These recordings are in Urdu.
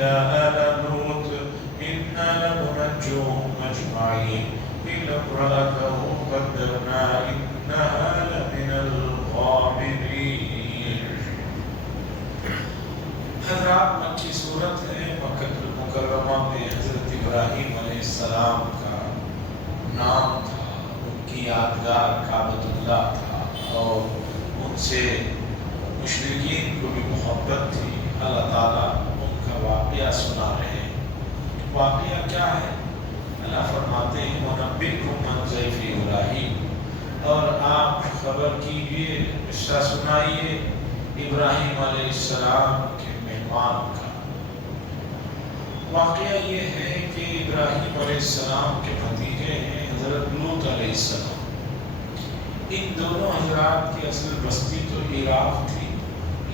إلا آل لوط إنا لمنجوهم أجمعين إلا امرأته قدرنا إنها لمن الغابرين. حضرات مکی صورت ہے، مکہ المکرمہ میں حضرت ابراہیم علیہ السلام کا نام تھا، ان کی یادگار کعبۃ اللہ تھا، اور ان سے مشرکین کو بھی محبت تھی. اللہ تعالیٰ ان کا واقعہ سنا رہے ہیں. واقعہ کیا ہے؟ اللہ فرماتے ہیں وَنَبِّئْكُم عَن ضَيْفِ إِبْرَاهِيمَ، اور آپ خبر کیجیے، قصہ سنائیے ابراہیم علیہ السلام کے مہمان کا. واقعہ یہ ہے کہ ابراہیم علیہ السلام کے بھتیجے ہیں حضرت لوط علیہ السلام. ان دونوں حضرات کی اصل بستی تو عراق تھی،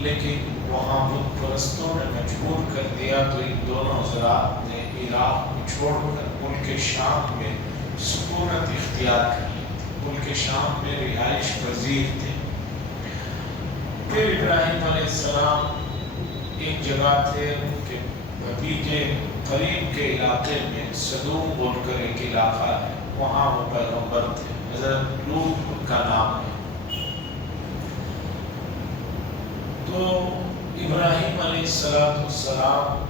لیکن وہاں بت پرستوں نے مجبور کر دیا تو ان دونوں حضرات نے عراق کو چھوڑ کر ملک شام میں سکونت اختیار کر لی. ملک شام میں رہائش پذیر تھے. پھر ابراہیم علیہ السلام ایک جگہ تھے، ان کے بھتیجے قریب کے علاقے میں صدوم بول کر ایک علاقہ ہے، وہاں وہ پیغمبر تھے. حضرت لوط ان کا نام ہے. تو ابراہیم علیہ السلام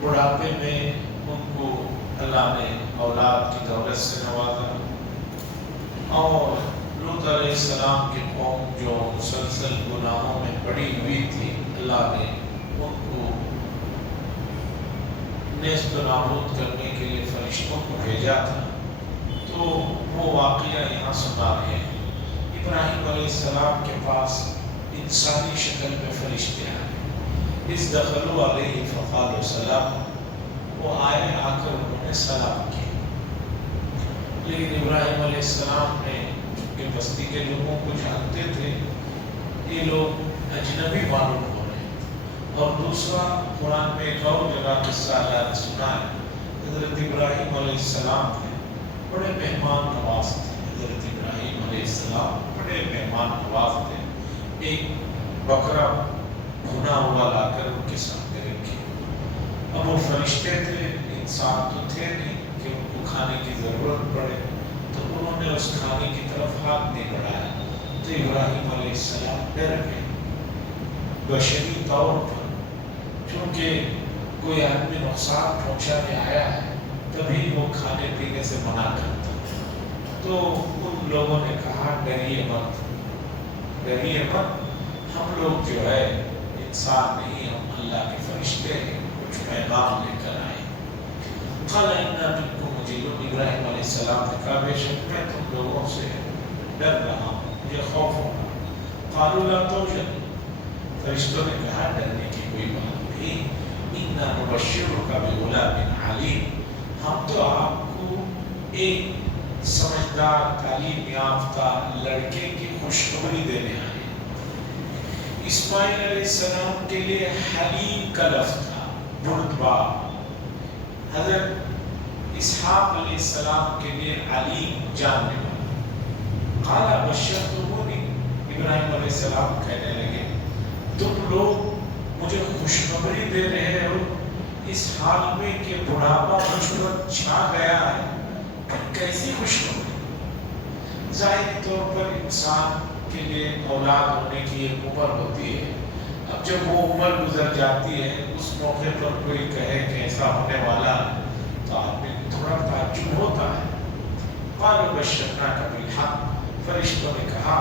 بڑھاپے میں ان کو اللہ نے اولاد کی دولت سے نوازا، اور لوط علیہ السلام کی قوم جو مسلسل گناہوں میں پڑی ہوئی تھی، اللہ نے ان کو نیست و نابود کرنے کے لیے فرشتوں کو بھیجا تھا. تو وہ واقعہ یہاں سنا رہے ہیں. ابراہیم علیہ السلام کے پاس انسانی شکل میں فرشتے آئے. اس دخلوا علیہ فقالوا سلام، وہ آئے، آ کر انہوں نے سلام کیا. لیکن ابراہیم علیہ السلام نے چونکہ بستی کے لوگوں کو جانتے تھے، یہ لوگ اجنبی معلوم ہو رہے تھے. اور دوسرا، قرآن میں ایک اور جگہ قصہ اللہ نے سنا ہے، حضرت ابراہیم علیہ السلام تھے، بڑے مہمان نواز تھے. حضرت ابراہیم علیہ السلام بڑے مہمان نواز تھے. ایک بکرا بھنا ہوا لا کر ان کے سامنے رکھے. اب وہ فرشتے تھے، انسان تو تھے نہیں کہ ان کو کھانے کی ضرورت پڑے، تو انہوں نے اس کھانے کی طرف ہاتھ نہیں بڑھایا. تو ابراہیم علیہ السلام ڈر گئے بشری طور پر، چونکہ کوئی آدمی نقصان پہنچانے آیا ہے تبھی وہ کھانے پینے سے منع کرتا. تو ان لوگوں نے کہا ڈریے مت، ڈریے مت، ہم لوگ جو ہے انسان نہیں، ہم اللہ کے فرشتے ہیں، کچھ پیغام لے کر آئے. قال انا منکم وجلون، ابراہیم علیہ السلام نے کہا بے شک میں تم لوگوں سے ڈر رہا ہوں، مجھے خوف ہوگا. قالوا لا توجل، فرشتوں نے کہا ڈرنے کی کوئی بات نہیں. انا نبشرک بغلام علیم، ہم تو آپ کو ایک سمجھدار تعلیم یافتہ لڑکے کی خوشخبری دینے آئے. اسماعیل علیہ السلام کے لیے حلیم کا لفظ تھا، بردبار. حضرت اسحاق علیہ السلام کے لیے علیم، جاننے والا. قال بشرتمونی، ابراہیم علیہ السلام کہنے لگے تم لوگ مجھے خوشخبری دے رہے ہو اس حال میں کہ بڑھاپا مجھ پر چھا گیا ہے. کیسی خوشخبری؟ ظاہری طور پر انسان کے لیے اولاد ہونے کی ایک عمر ہوتی ہے. اب جب وہ عمر گزر جاتی ہے، اس موقع پر کوئی کہے کہ ایسا ہونے والا ہے تو آدمی تھوڑا تعجب ہوتا ہے. قالوا بشرناک بالحق، فرشتوں نے کہا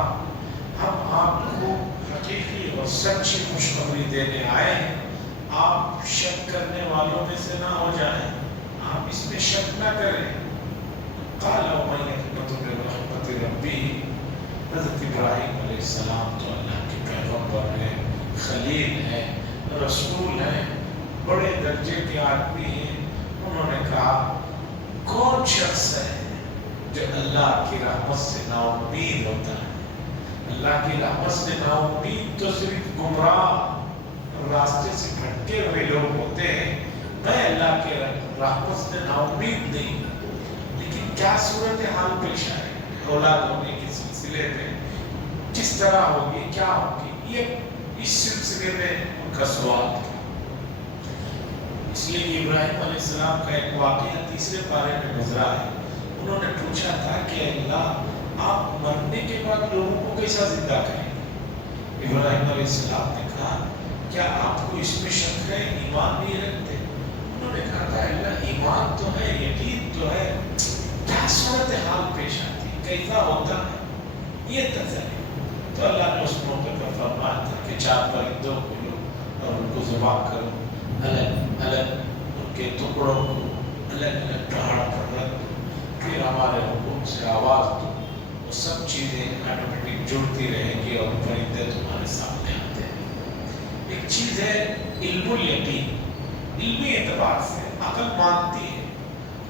ہم آپ کو حقیقی اور سچی خوشخبری دینے آئے ہیں، آپ شک کرنے والوں میں سے نہ ہو جائیں، آپ اس میں شک نہ کریں. قال ومن يقنط من رحمت ربی، حضرت ابراہیم علیہ السلام تو اللہ کے پیغمبر ہیں، خلیل ہیں، رسول ہیں، بڑے درجے کے آدمی ہیں. انہوں نے کہا کون شخص ہے جو اللہ کی رحمت سے نا امید ہوتا ہے؟ اللہ کی رحمت سے نا امید تو صرف گمراہ، راستے سے بھٹکے ہوئے لوگ ہوتے ہیں. میں اللہ کے رحمت سے نا امید نہیں. لیکن کیا صورتحال پیش آئے اولاد ہونے کے سلسلے میں، کس طرح ہوگی، کیا ہوگی، یہ اس سلسلے میں ان کا سوال تھا. اس لیے کہ ابراہیم علیہ السلام کا ایک واقعہ تیسرے پارے میں گزرا ہے. انہوں نے پوچھا تھا کہ اللہ آپ مرنے کے بعد لوگوں کو کیسا زندہ کریں گے؟ ابراہیم علیہ السلام نے کہا کیا آپ کو اس میں شک ہے، ایمان نہیں رکھتے؟ انہوں نے کہا تھا اللہ ایمان تو ہے، یقین تو ہے، کیا صورتحال پیش آتی ہے، کیسا ہوتا ہے یہ تجربہ. تو اللہ نے اس موقع پر فرمایا تھا کہ 4 پرندوں کو لو اور ان کو ذبح کرو، الگ الگ ان کے ٹکڑوں کو الگ الگ پہاڑ پر رکھ دو، پھر ہمارے حکم سے آواز دو، وہ سب چیزیں آٹومیٹک جڑتی رہیں گی اور پرندے تمہارے سامنے آتے ہیں. ایک چیز ہے علم الیقین، علمی اعتبار سے عقل مانتی ہے.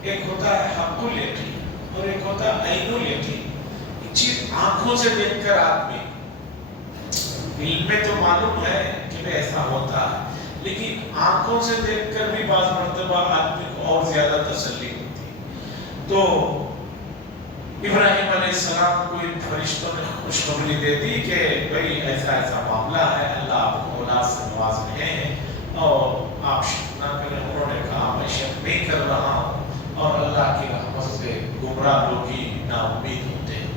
ایک ہوتا ہے حق الیقین اور ایک ہوتا ہے عین الیقین. ایک چیز آنکھوں سے دیکھ کر آدمی، علم میں تو معلوم ہے کہ ایسا ہوتا ہے، لیکن آنکھوں سے دیکھ کر بھی بعض مرتبہ آدمی کو اور زیادہ تسلی ہوتی. تو ابراہیم علیہ السلام کو ان فرشتوں نے خوشخبری دے دی کہ بھئی ایسا ایسا معاملہ ہے، اللہ آپ کو اولاد سے نواز رہے ہیں اور آپ شک نہ کریں. انہوں نے کہا میں شک نہیں کر رہا ہوں اور اللہ کی رحمت سے گمراہ لوگ ہی نا امید ہوتے ہیں.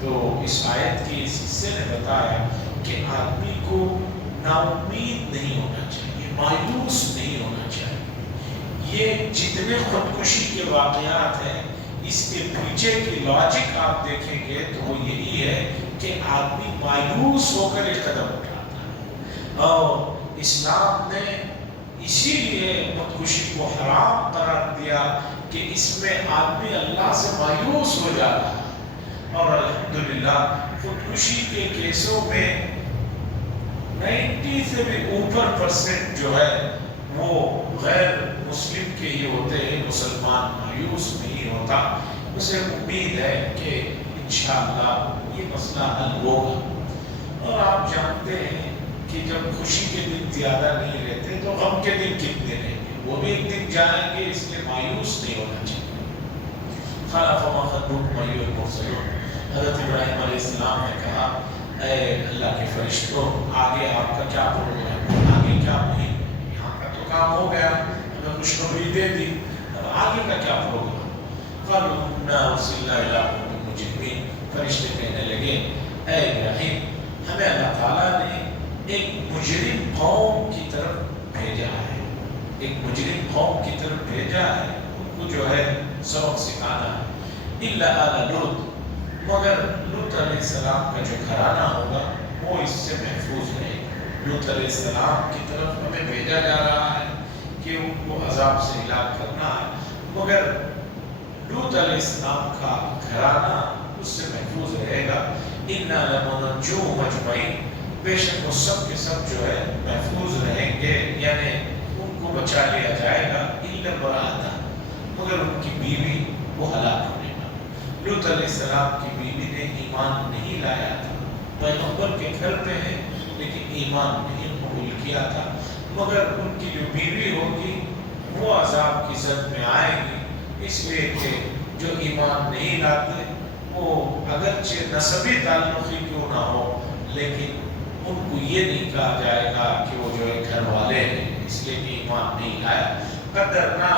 تو اس آیت کی اس حصے نے بتایا کہ آدمی کو نا امید نہیں ہونا چاہیے، مایوس نہیں ہونا چاہیے. یہ جتنے خودکشی کے واقعات ہیں اس کے پیچھے کی لاجک آپ دیکھیں گے تو وہ یہی ہے کہ آدمی مایوس ہو کر ایک قدم اٹھاتا ہے. اور اسلام نے اسی لیے خودکشی کو حرام قرار دیا کہ اس میں آدمی اللہ سے مایوس ہو جاتا ہے. اور الحمدللہ خودکشی کے کیسوں میں 90 سے بھی اوپر % جو ہے وہ غیر مسلم کے ہی ہوتے ہیں. مسلمان مایوس نہیں ہوتا، اسے امید ہے کہ انشاءاللہ یہ مسئلہ حل ہوگا. اور آپ جانتے ہیں کہ جب خوشی کے دن زیادہ نہیں رہتے تو غم کے دن کتنے رہیں گے، وہ بھی ایک دن جائیں گے، اس لیے مایوس نہیں ہونا چاہیے. خلف ما خلفکم ایھا المرسلون، حضرت ابراہیم علیہ السلام نے کہا اے اللہ کے فرشتوں آگے آپ کا کیا پروگرام ہے، آگے کیا مہم ہے؟ یہاں کا تو کام ہو گیا، ہمیں خوشخبری دے دی، اب آگے کا کیا پروگرام؟ قالوا انا ارسلنا الی قوم مجرمین. فرشتے کہنے لگے اے ابراہیم ہمیں اللہ تعالیٰ نے ایک مجرم قوم کی طرف بھیجا ہے، ایک مجرم قوم کی طرف بھیجا ہے، ان کو جو ہے سبق سکھانا ہے. الا آل لوط، مگر لوط علیہ السلام کا جو گھرانہ ہوگا وہ اس سے محفوظ رہے گا. لوط علیہ السلام کی طرف ہمیں بھیجا جا رہا ہے کہ ان کو عذاب سے ہلاک کرنا ہے، مگر لوط علیہ السلام کا گھرانہ اس سے محفوظ رہے گا. انا لمنجوہم اجمعین، بے شک وہ سب کے سب جو ہے محفوظ رہیں گے، یعنی ان کو بچا لیا جائے گا. الا امرأتہ، مگر ان کی بیوی وہ ہلاک ہونے گا. لوط علیہ السلام کی بیوی نے ایمان نہیں لایا تھا، پیغمبر کے گھر پہ ہے لیکن ایمان نہیں قبول کیا تھا، مگر ان کی جو بیوی ہوگی وہ عذاب کی زد میں آئے گی. اس لیے کہ جو ایمان نہیں لاتے وہ اگرچہ نسبی تعلقی کیوں نہ ہو لیکن ان کو یہ نہیں کہا جائے گا کہ وہ جو ہے گھر والے ہیں، اس لیے کہ ایمان نہیں لایا. قدرنا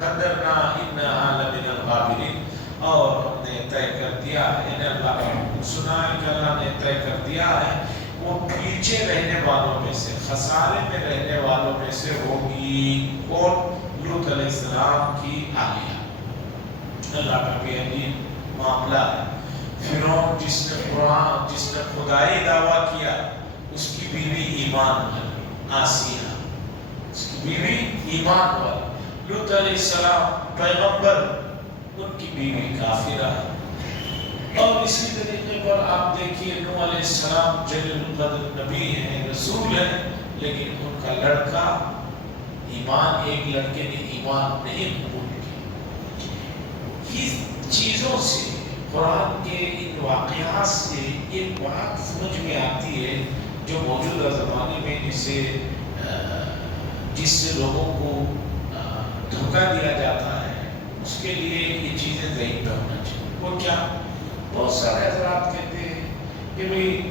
انہا لمن الغابرین، اور ہم نے طے کر دیا، یعنی اللہ کا حکم سنا ہے کہ اللہ نے طے کر دیا ہے وہ پیچھے رہنے والوں میں سے، خسارے میں رہنے والوں میں سے ہوگی. کون؟ لوط علیہ السلام کی اہلیہ. اللہ کا بھی عجیب معاملہ ہے. فرعون جس نے خدائی دعویٰ کیا اس کی بیوی ایمان والی، آسیہ اس کی بیوی ایمان والی. لوط علیہ السلام پیغمبر، ان کی بیوی کافرہ. اور اسی طریقے پر آپ دیکھیے نوح علیہ السلام جلیل القدر نبی ہیں، رسول ہیں، لیکن ان کا لڑکا ایمان، ایک لڑکے نے ایمان نہیں قبول کی. اس چیزوں سے، قرآن کے ان واقعات سے ایک بات سمجھ میں آتی ہے جو موجودہ زمانے میں جس سے لوگوں کو دھوکہ دیا جاتا ہے، اس کے لیے یہ چیزیں ذہن پہ ہونا چاہیے. وہ کیا؟ بہت سارے حضرات کہتے ہیں کہ بھئی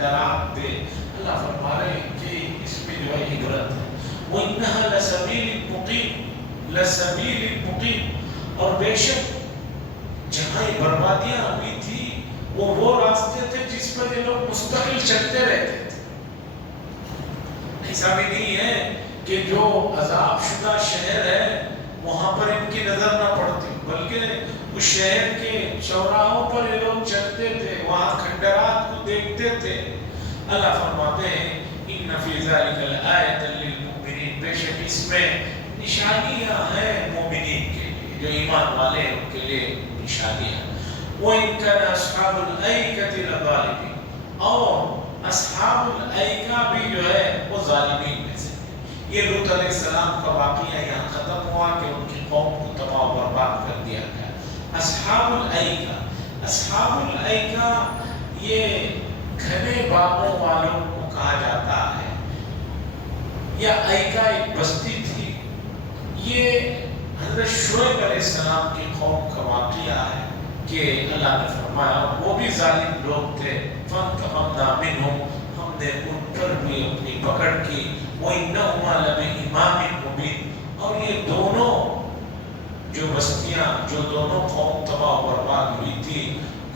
کھنڈرات دے. اللہ فرما رہے ہیں کہ اس میں جو ہے عبرت ہے. وَإِنَّهَا لَسَبِيلٌ مُقِيمٌ لَسَبِيلٌ مُقِيمٌ. اور بے شک جہاں یہ بربادیاں ہوئی تھی وہ راستے تھے جس پر یہ لوگ مستقل چلتے رہتے تھے. ایسا بھی نہیں ہے کہ جو عذاب شدہ شہر ہے وہاں پر ان کی نظر نہ پڑتی، بلکہ اس شہر کے چوراہوں پر یہ لوگ چلتے تھے، وہاں کھنڈرات کو دیکھتے تھے. اللہ فرماتے ہیں ان فی ذلک لآیۃ للمؤمنین، بے شک اس میں نشانیاں ہیں مومنین کے لیے، جو ایمان والے ہیں ان کے لیے نشانیاں. وَإِن كَانَ أَصْحَابُ الْأَيْكَةِ لَظَالِمِينَ، اور اصحاب الایکہ بھی جو ہے وہ ظالمین میں سے. یہ لوط علیہ السلام کا واقعہ یہاں ختم ہوا کہ ان کی قوم کو تباہ و برباد کر دیا گیا. اصحاب الایکہ یہ گھنے باغوں والوں کو کہا جاتا ہے، یا ایکہ ایک بستی تھی. یہ حضرت شعیب علیہ السلام کی قوم کا واقعہ ہے کہ اللہ نے فرمایا وہ بھی ظالم لوگ تھے. فانتقمنا منہم، ہم نے ان پر بھی اپنی پکڑ کی. وَإِنَّهُمَا لَبِإِمَامٍ مُبِينٍ، اور یہ دونوں جو بستیاں، جو دونوں قوم تباہ و برباد ہوئی تھی،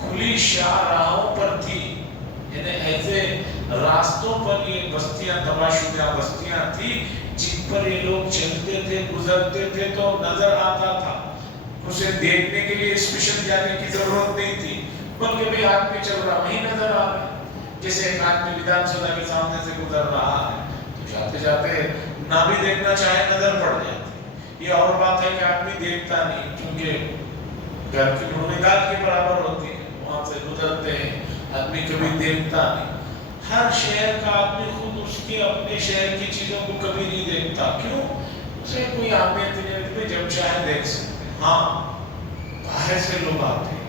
کھلی شاہراہوں پر تھی. یعنی ایسے راستوں پر یہ بستیاں، تباہ شدہ بستیاں تھی جن پر یہ لوگ چلتے تھے، گزرتے تھے تو نظر آتا تھا. اسے دیکھنے کے لیے اسپیشل جانے کی ضرورت نہیں تھی، بلکہ بھی آدمی چل رہا وہیں نظر آ رہا ہے. جیسے ایک آدمی ودھان سبھا کے سامنے سے گزر رہا ہے تو جاتے جاتے نہ بھی دیکھنا چاہے نظر پڑ جاتی. یہ اور بات ہے کہ آدمی دیکھتا نہیں، کیونکہ گھر کی بھومی گال کے برابر ہوتی ہے، وہاں سے گزرتے ہیں، آدمی کبھی دیکھتا نہیں. ہر شہر کا آدمی خود اس کے اپنے شہر کی چیزوں کو کبھی نہیں دیکھتا. کیوں؟ اسے کوئی اہمیت نہیں رہتی، جب چاہے دیکھ سکتے. ہاں باہر سے لوگ آتے ہیں،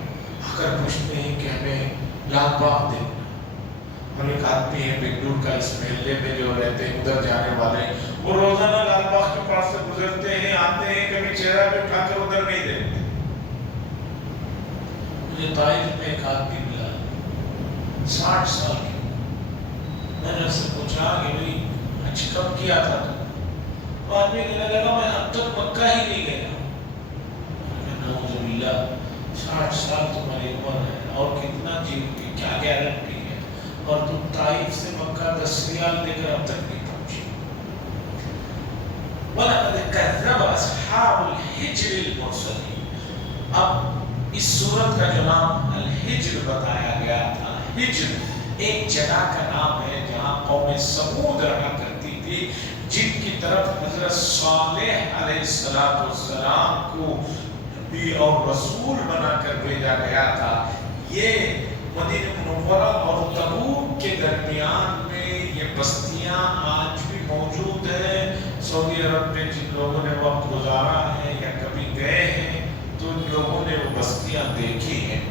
آ کر پوچھتے ہیں کہ ہمیں لال باغ دیکھنا. اور ایک آدمی ہے بنگلور کا، اس محلے میں جو رہتے ہیں، ادھر جانے والے، وہ روزانہ لال باغ کے پاس سے گزرتے ہیں، آتے ہیں، کبھی چہرہ پہ اٹھا کر ادھر نہیں دیکھتے. مجھے طائف میں ایک آدمی ملا 60 سال کے. میں نے اس سے پوچھا کہ بھائی حج کب کیا تھا تو؟ وہ آدمی کہنے لگا میں اب تک مکہ ہی نہیں گیا. نعوذ باللہ، 60 سال تمہاری عمر ہے اور کتنا جیو کی کیا گارنٹی ہے، اور تم طائف سے مکہ 10 ریال دے کر اب تک نہیں پہنچے. وَلَقَدْ كَذَّبَ أَصْحَابُ الْحِجْرِ الْمُرْسَلِينَ. اب اس سورت کا جو نام الحجر بتایا گیا تھا، ہجر ایک جگہ کا نام ہے جہاں قوم سمود رہا کرتی تھی، جن کی طرف حضرت صالح علیہ السلام کو نبی اور رسول بنا کر بھیجا گیا تھا. یہ مدینہ منورہ اور تبوک کے درمیان میں یہ بستیاں آج بھی موجود ہیں. سعودی عرب میں جن لوگوں نے وقت گزارا ہے یا کبھی گئے ہیں تو ان لوگوں نے وہ بستیاں دیکھی ہیں.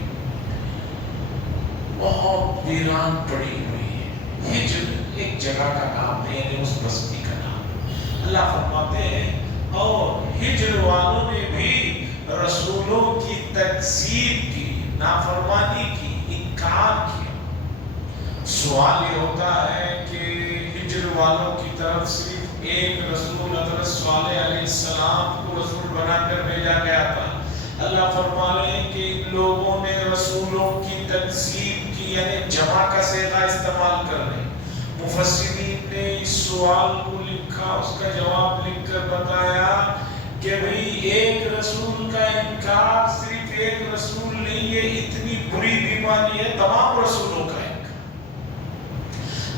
بہت ویران پڑی ہوئی ہے. ہجر ایک جگہ کا نام ہے، یعنی اس بستی کا نام. اللہ فرماتے ہیں اور ہجر والوں نے بھی رسولوں کی تکذیب کی، نافرمانی کی، انکار کیا. سوال یہ ہوتا ہے کہ ہجر والوں کی طرف صرف ایک رسول حضرت صالح علیہ السلام کو رسول بنا کر بھیجا گیا تھا. اللہ فرما رہے ہیں کہ ان لوگوں نے رسولوں کی تکذیب کی، یعنی جمع کا صیغہ استعمال کر رہے ہیں. مفسرین نے اس سوال کو لکھا، اس کا جواب لکھ کر بتایا کہ بھئی ایک رسول کا انکار صرف ایک رسول نہیں، یہ اتنی بری بیماری ہے تمام رسولوں کا انکار.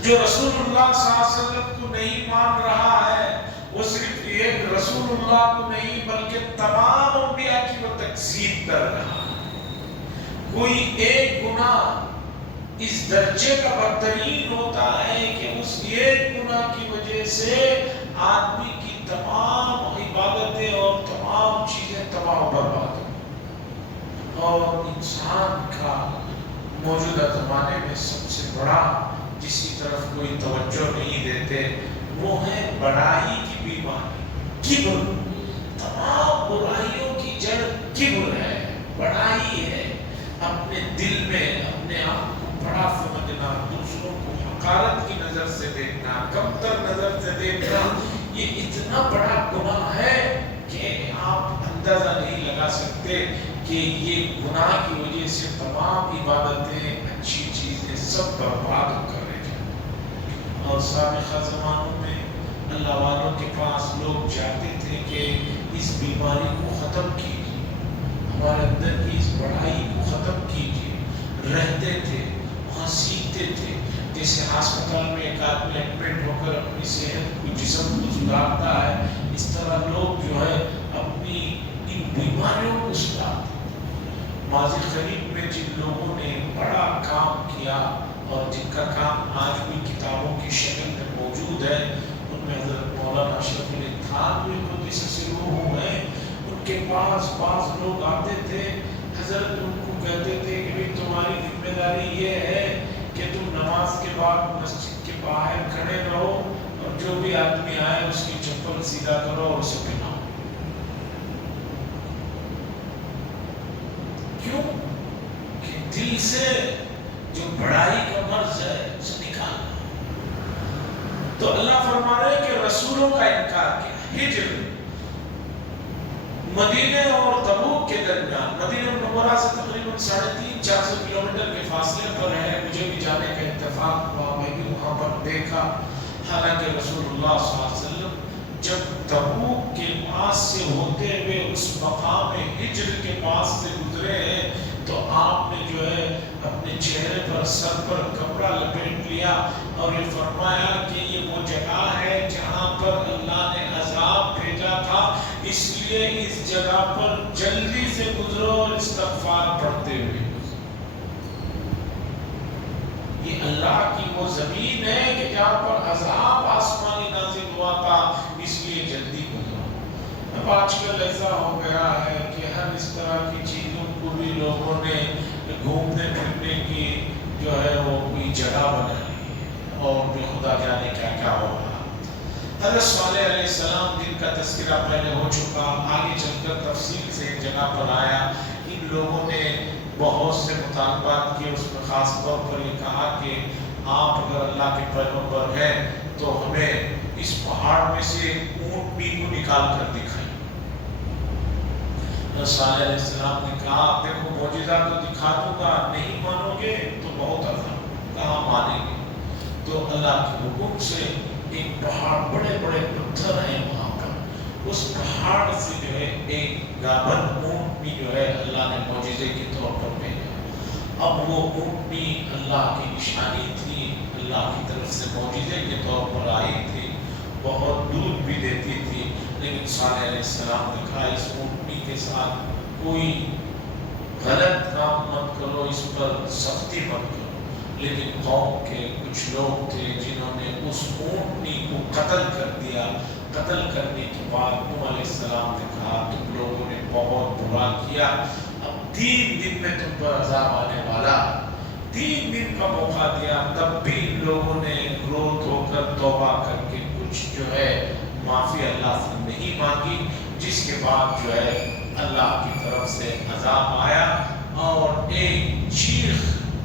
جو رسول اللہ صلی اللہ علیہ وسلم کو نہیں مان رہا ہے وہ صرف ایک رسول اللہ کو نہیں بلکہ تمام انبیاء کی وہ تکذیب کر رہا ہے. کوئی ایک گناہ اس درجے کا بدترین ہوتا ہے کہ اس ایک گناہ کی وجہ سے آدمی کی تمام عبادتیں اور تمام چیزیں تباہ و برباد ہوں. اور انسان کا موجودہ زمانے میں سب سے بڑا جس کی طرف کوئی توجہ نہیں دیتے وہ ہے بڑائی کی بیماری، کبر. تمام برائیوں کی جڑ کبر ہے، بڑائی ہے. اپنے دل میں اپنے آپ کو بڑا سمجھنا، دوسروں کو حقارت کی نظر سے دیکھنا، کمتر نظر سے دیکھنا، یہ اتنا بڑا گناہ ہے کہ آپ اندازہ نہیں لگا سکتے کہ یہ گناہ کی وجہ سے تمام عبادتیں، اچھی چیزیں سب برباد کر رہے ہیں۔ اور سابقہ زمانوں میں اللہ والوں کے پاس لوگ جاتے تھے کہ اس بیماری کو ختم کیجیے، ہمارے اندر کی اس بڑائی کو ختم کیجیے، رہتے تھے وہاں، سیکھتے تھے۔ جیسے ہسپتال میں ایک آدمی ایڈمٹ ہو کر اپنی صحت کو، جسم کو سدھارتا ہے، اس طرح لوگ جو ہے اپنی ان بیماریوں کو سدھارتے ہیں۔ ماضی قریب میں جن لوگوں نے بڑا کام کیا اور جن کا کام آج بھی کتابوں کی شکل میں موجود ہے، ان میں حضرت مولانا اشرف علی تھانوی قدس سرہ ہیں۔ ان کے پاس بعض لوگ آتے تھے، حضرت ان کو کہتے تھے کہ بھئی تمہاری ذمہ داری یہ ہے کہ تم نماز کے بعد مسجد کے باہر کھڑے رہو اور جو بھی آدمی آئے اس کی چپل سیدھا کرو اور اسے پہناؤ۔ کیوں؟ کہ دل سے جو بڑائی کا مرض ہے اسے نکالنا۔ تو اللہ فرما رہے ہیں کہ رسولوں کا انکار کیا۔ ہجر مدینے اور تبوک کے درمیان، مدینہ منورہ سے تقریباً 350-400 کلومیٹر کے فاصلے پر ہے۔ مجھے بھی جانے کا اتفاق ہوا، میں بھی وہاں پر دیکھا۔ حالانکہ رسول اللہ صلی اللہ علیہ وسلم جب تبوک کے پاس سے ہوتے ہوئے اس مقام ہجر کے پاس سے گزرے ہیں تو آپ نے جو ہے اپنے چہرے پر، سر پر کپڑا لپیٹ لیا اور یہ فرمایا کہ یہ وہ جگہ ہے جہاں پر اللہ نے عذاب بھیجا تھا، اس لیے اس جگہ پر جلدی سے گزرو اور استغفار پڑھتے ہوئے۔ یہ اللہ کی وہ زمین ہے کہ جہاں پر عذاب آسمانی نازل ہوا تھا، اس لیے جلدی گزرو۔ اب آج کل ایسا ہو گیا ہے کہ ہر اس طرح کی چیزوں کو بھی لوگوں نے گھومنے پھرنے کی جو ہے وہ کوئی جگہ بنا لی ہے، اور بھی خدا جانے کیا کیا ہو رہا۔ حضرت صالح علیہ السلام جن کا تذکرہ پہلے ہو چکا، آگے چل کر تفصیل سے ایک جگہ پر آیا۔ ان لوگوں نے بہت سے مطالبات کیے، اس میں خاص طور پر یہ کہا کہ آپ اگر اللہ کے پیغمبر ہیں تو ہمیں اس پہاڑ میں سے اونٹنی کو نکال کر دکھائیں۔ صالح علیہ السلام نے کہا دیکھو معجزہ تو دکھا دوں گا، نہیں مانو گے تو بہت عذاب، کہاں مانیں گے؟ تو اللہ کے حکم سے ایک پہاڑ، بڑے بڑے پتھر ہیں وہاں پر، اس پہاڑ سے جو ہے ایک گابن اونٹنی جو ہے اللہ نے معجزے کے طور پر بھیجا۔ اب وہ اونٹنی اللہ کی نشانی تھی، اللہ کی طرف سے معجزے کے طور پر آئی تھی، بہت دودھ بھی دیتی تھی، لیکن صالح علیہ السلام نے کہا اس اونٹنی کے ساتھ کوئی غلط کام مت کرو، اس پر سختی مت کرو۔ لیکن قوم کے کچھ لوگ تھے جنہوں نے اس اونٹنی کو قتل کر دیا۔ قتل کرنے کے بعد نوح علیہ السلام نے کہا تم لوگوں نے بہت برا کیا، اب 3 دن میں تم پر عذاب آنے والا۔ 3 دن کا موقع دیا، تب بھی ان لوگوں نے کرودھ ہو کر توبہ کر کے کچھ جو ہے معافی اللہ سے نہیں مانگی، جس کے بعد جو ہے اللہ کی طرف سے عذاب آیا اور ایک چیخ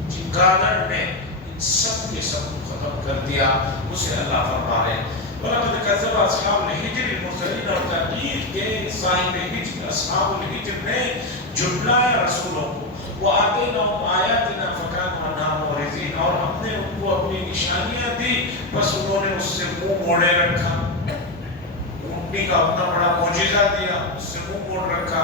چنگادڑ نے ان سب کے سب کو ختم کر دیا۔ اسے اللہ فرما رہے وَلَقَدْ كَذَّبَ أَصْحَابُ الْحِجْرِ الْمُرْسَلِينَ، اور تحقیق کے صاحب حجر اصحاب الحجر نے جھٹلایا رسولوں کو۔ وَآتَيْنَاهُمْ آيَاتِنَا فَكَانُوا عَنْهَا مُعْرِضِينَ، اور ہم نے ان کو اپنی نشانیاں دی، بس انہوں نے اس سے منہ موڑے رکھا۔ اونٹنی کا اپنا بڑا معجزہ دیا، اس سے منہ موڑ رکھا۔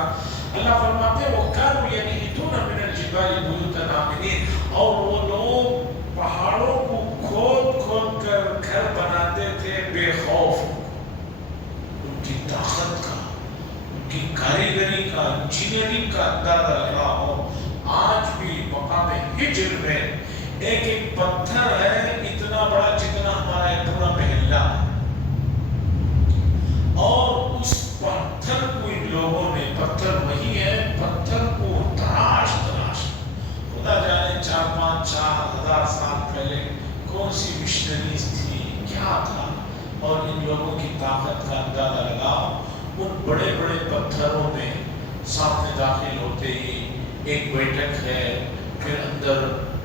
اللہ فرماتے ہیں وَكَانُوا يَنْحِتُونَ مِنَ الْجِبَالِ بُيُوتًا آمِنِينَ، اور وہ لوگ پہاڑوں کو کھود کھود کر گھر بناتے تھے بے خوف۔ ان کی طاقت کا، ان کی کاریگری کا، انجینئرنگ کا اندازہ لگا ہو۔ آج بھی مقام ہجر میں ایک ایک پتھر ہے اتنا بڑا جتنا ہمارا ایک پورا محلہ ہے، اور اس پتھر کو ان لوگوں نے، پتھر وہی ہے، پتھر کو تراش تراش، خدا جانے 4,000-5,000 سال پہلے کون سی مشنریز تھی، کیا تھا، اور ان لوگوں کی طاقت کا اندازہ لگاؤ۔ ان بڑے بڑے پتھروں میں سامنے داخل ہوتے ہی ایک بیٹھک ہے، پھر اندر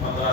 15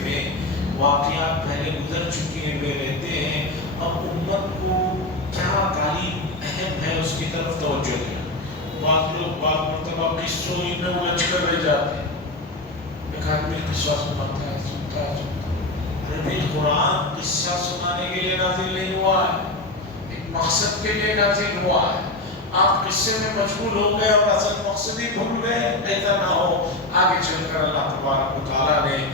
میں واقعات پہلے گزر چکے ہوئے رہتے ہیں، اب امت کو کیا تعلیم اہم ہے اس کی طرف توجہ دیں۔ بعض لوگ بعض مرتبہ قصوں ہی میں الجھ کر رہ جاتے ہیں۔ ایک آدمی قصہ سناتا ہے، سنتا ہے، ارے بھائی قرآن قصہ سنانے کے لیے نازل نہیں ہوا ہے، ایک مقصد کے لیے نازل ہوا ہے۔ آپ قصے میں مشغول ہو گئے اور اصل مقصد ہی بھول گئے، ایسا نہ ہو۔ آگے چل کر اللہ تبارک و تعالیٰ نے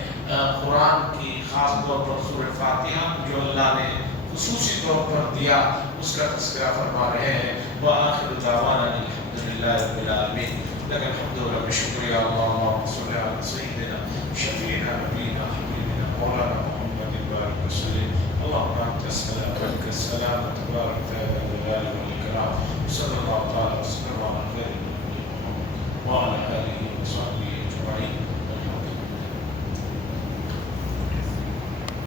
قرآن کی خاص طور پر سورہ فاتحہ جو اللہ نے خصوصی طور پر دیا اس کا تذکرہ فرما رہے ہیں۔ وآخر دعوانا الحمدللہ رب العالمین۔ لك الحمد ولك الشكر يا الله، اللهم صل على سيدنا شفيعنا نبينا حبيبنا مولانا محمد بارك وسلم. اللهم انت السلام ومنك السلام تبارك يا ذا الجلال والاكرام. صلى الله تعالى وسلم على خير وعلى اله وصحبه اجمعين.